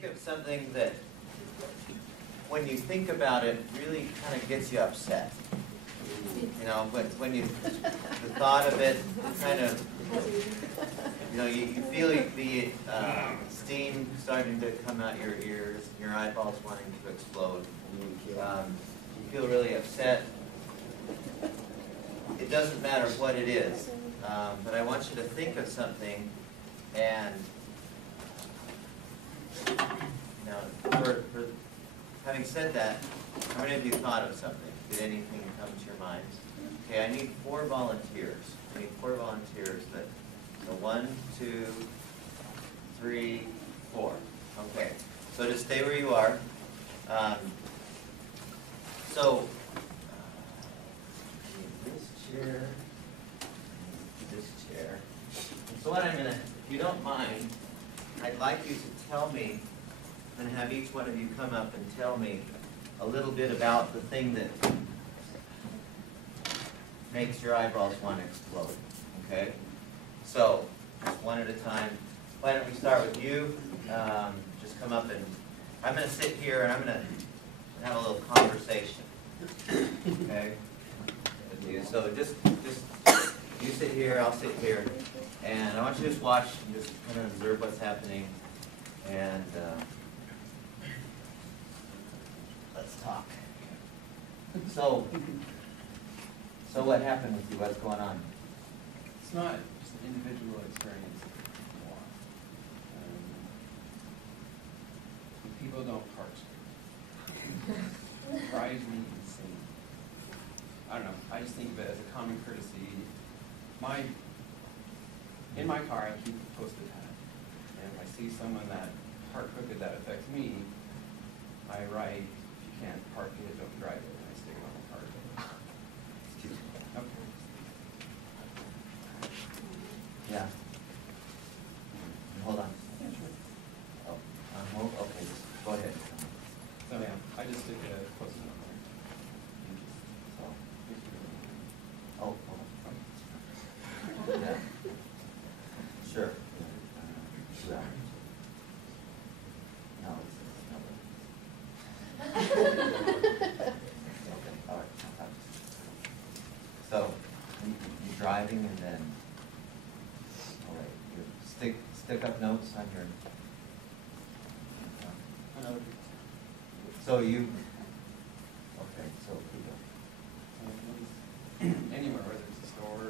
think of something that, when you think about it, really kind of gets you upset. You know, when you, the thought of it kind of, you know, you feel the steam starting to come out your ears, your eyeballs wanting to explode. You feel really upset. It doesn't matter what it is, but I want you to think of something, and now, for having said that, how many of you thought of something? Did anything come to your mind? Okay, I need 4 volunteers. I need 4 volunteers. So 1, 2, 3, 4. Okay, so just stay where you are. So, this chair, this chair. So what I'm going to, if you don't mind, I'd like you to tell me, I'm going to have each one of you come up and tell me a little bit about the thing that makes your eyeballs want to explode. Okay? So, just one at a time. Why don't we start with you? Just come up, and I'm going to sit here and I'm going to have a little conversation. Okay? With you. So just you sit here, I'll sit here, and I want you to just watch and just kind of observe what's happening, and let's talk. So what happened with you? What's going on? It's not just an individual experience. People don't park. It drives me insane. I don't know. I just think of it as a common courtesy. In my car, I keep a post-it pad, and if I see someone that parked crooked that affects me, I write, if you can't park it, don't drive it, and I stick it on the car. Excuse me. Okay. Yeah. Hold on. Oh, okay. Just go ahead. So yeah, I just stick a post-it on there. So. Oh, hold on. Yeah. Sure. Yeah. No, it's okay. All right. So, you're driving, and then, all right, you stick up notes on your. So you. Okay. So keep going. Anywhere, whether it's a store,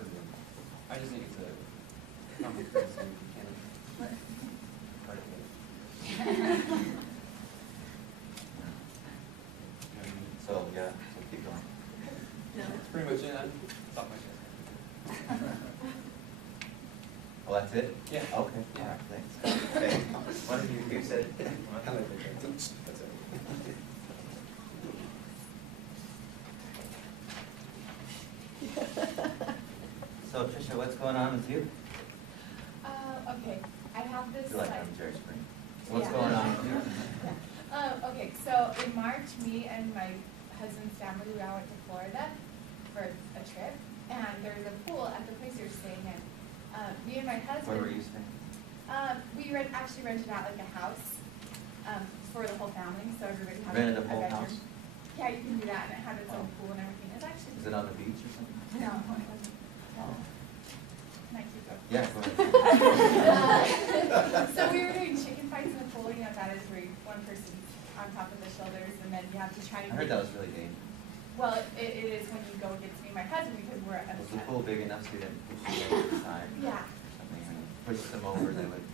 I just think it's a common courtesy. You can't part of it. So yeah, so keep going. That's pretty much it. Stop my chest. Well, that's it? Yeah. Okay. All right. Thanks. Okay. One of you said. That's it. So Tricia, what's going on with you? Okay, I have this. You're like like, on Jerry Spring. So what's yeah. going on with you? Okay, so in March, me and my husband's family, we all went to Florida for a trip, and there was a pool at the place we were staying in. Me and my husband. Where were you staying? We actually rented out like a house for the whole family, so everybody had Rented a a whole bedroom. house? Yeah, you can do that, and it had its own pool and everything. It's actually. Is it on the beach or something? No, it wasn't. Oh. Can I keep going? Yeah, go ahead. So we were doing chicken fights in the pool. You know, that is where one person on top of the shoulders, and then you have to try to. I heard that was really dangerous. Well, it is when you go against me and my husband, because we're at. Was the pool big enough so you didn't push them over the side? Yeah. Or something, and push them over, they would.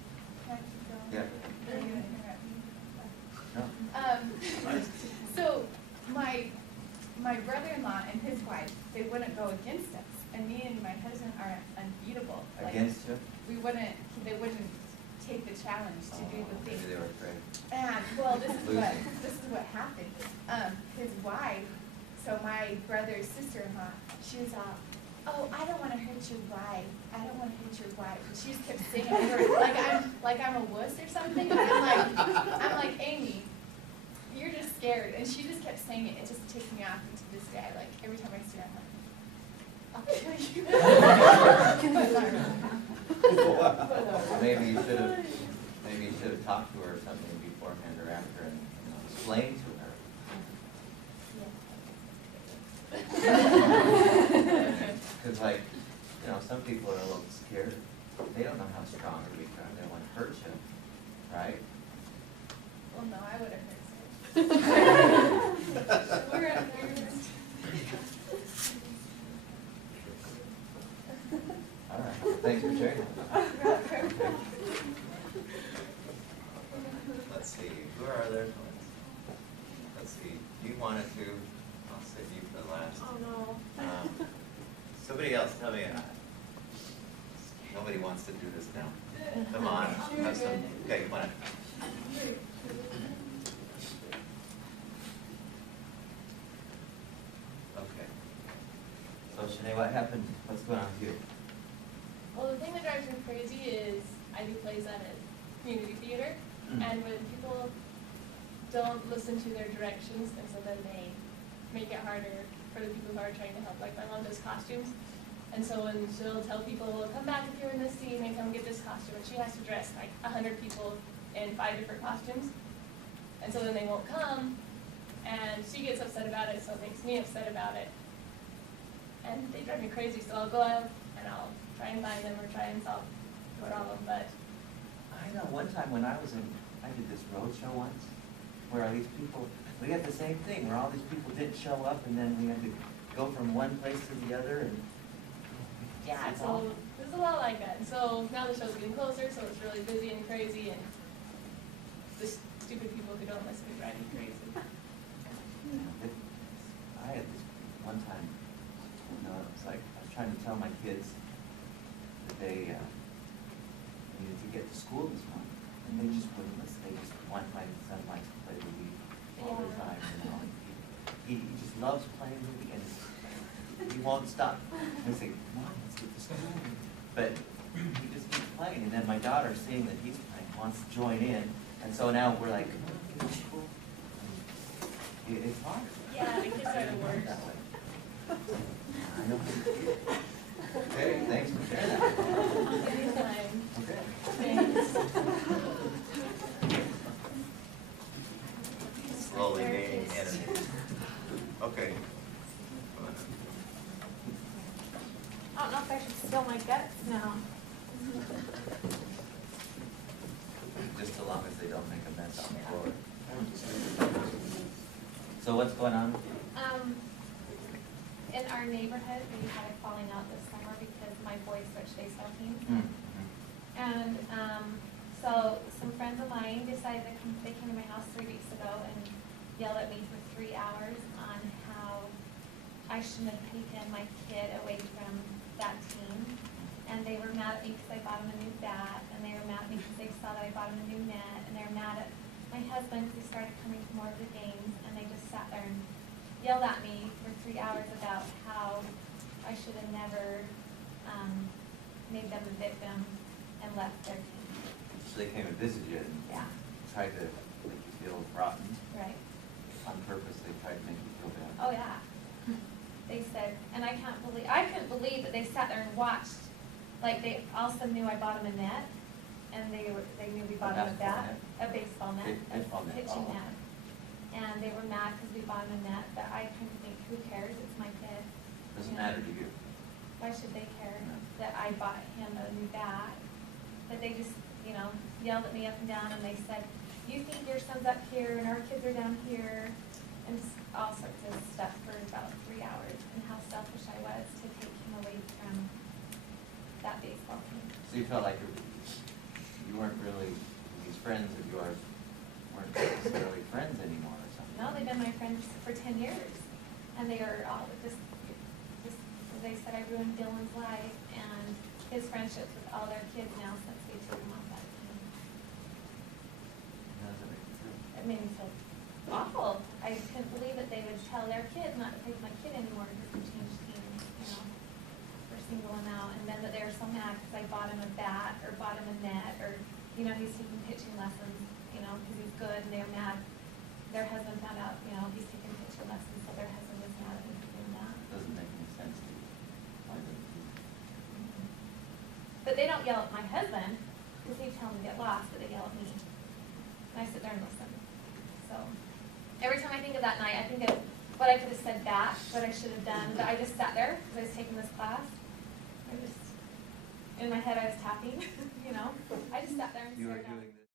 Can I keep going? Yeah. Are you gonna interrupt me? No. So my brother-in-law and his wife, they wouldn't go against us, and me and my husband are unbeatable. Like, Against you? they wouldn't take the challenge to do the thing. Maybe they were afraid. And well, this Losing. is what happened. His wife, so my brother's sister-in-law, she was all, "Oh, I don't want to hurt your wife. I don't want to hurt your wife." And she just kept saying it like I'm a wuss or something. And I'm like Amy, you're just scared. And she just kept saying it. It just takes me off into this day. Like every time I see her, I'm like, I'll kill you. Maybe you should have talked to her or something before beforehand or after and explain to her. Because like, some people are a little scared. They don't know how strong or weak you are. They don't want to hurt you, right? Well, no, I would have heard so. We're up there. All right. Thanks for sharing that. Let's see. Who are our other ones? Let's see. You wanted to. I'll save you for last. Oh no. Somebody else tell me. Nobody wants to do this now. Come on. Have some. Okay, come on. Okay. So Shanae, what happened? What's going on with you? Well, the thing that drives me crazy is I do plays at a community theater, and when people don't listen to their directions, and so then they make it harder for the people who are trying to help. Like my mom does costumes, and so when she'll tell people, come back if you're in this scene and come get this costume, and she has to dress like 100 people in 5 different costumes, and so then they won't come, and she gets upset about it, so it makes me upset about it, and they drive me crazy. So I'll go out and I'll try and find them or try and solve the problem, but I know one time when I did this road show once, where all these people, we had the same thing, where all these people didn't show up, and then we had to go from one place to the other, and yeah, so there's a lot like that. And so now the show's getting closer, so it's really busy and crazy, and the stupid people who don't listen drive me crazy. I had this one time, it was like, I was trying to tell my kids that they needed to get to school this morning, and they just wouldn't listen. They just want, my son likes to play the Wii all the time, He just loves playing the Wii, and he won't stop. And I say, Mom, let's get to school. But he just keeps playing, and then my daughter, seeing that he's playing, wants to join in, and so now we're like, come on, get to school. It's hard. Yeah, the kids are the worst. That way. I know. Okay, thanks for sharing that. Anytime. Okay. Thanks. Slowly gaining enemies. Okay. I don't know if I should spill my guts now. Just so long as they don't make a mess on the floor. So what's going on? In our neighborhood, we had a falling out this summer because my boys switched baseball teams. And so some friends of mine decided they came to my house 3 weeks ago and yelled at me for 3 hours on how I shouldn't have taken my kid away from that team. And they were mad at me because I bought him a new bat, and they were mad at me because they saw that I bought him a new net, and they were mad at my husband because he started coming to more of the games, and they just sat there and yelled at me for 3 hours about how I should have never made them a victim and left their team. So they came and visited you and Yeah. tried to make you feel rotten. Right. On purpose, they tried to make you feel bad. Oh, yeah. They said, and I couldn't believe that they sat there and watched. Like, they also knew I bought them a net, and they knew we bought them a bat, a baseball net, a pitching net. And they were mad because we bought them a net, but I couldn't think, who cares, it's my kid. Doesn't matter to you. Why should they care No. that I bought him a new bat? But they just, yelled at me up and down, and they said, you think your son's up here, and our kids are down here, and all sorts of stuff for about 3 hours, and how selfish I was to take him away from that baseball team. So you felt like you weren't really, these friends of yours weren't necessarily friends anymore or something? No, they've been my friends for 10 years, and they are all just as they said, I ruined Dylan's life and his friendships with all their kids now since we took him off that team. How does it make you feel? It made me feel awful. I couldn't believe that they would tell their kids not to play with my kid anymore because we changed teams, for single him out, and then that they were so mad because I bought him a bat or bought him a net or, he's taking pitching lessons, because he's good, and they were mad. Their husband found out, he's taking pitching lessons, so their husband was mad at me for doing that. Doesn't make any sense to you. Why does it? But they don't yell at my husband because he tells them to get lost, but they yell at me. And I sit there and listen. So every time I think of that night, I think of what I could have said back, what I should have done, but I just sat there because I was taking this class. I just, in my head I was tapping, you know. I just sat there and You were stared down. doing this.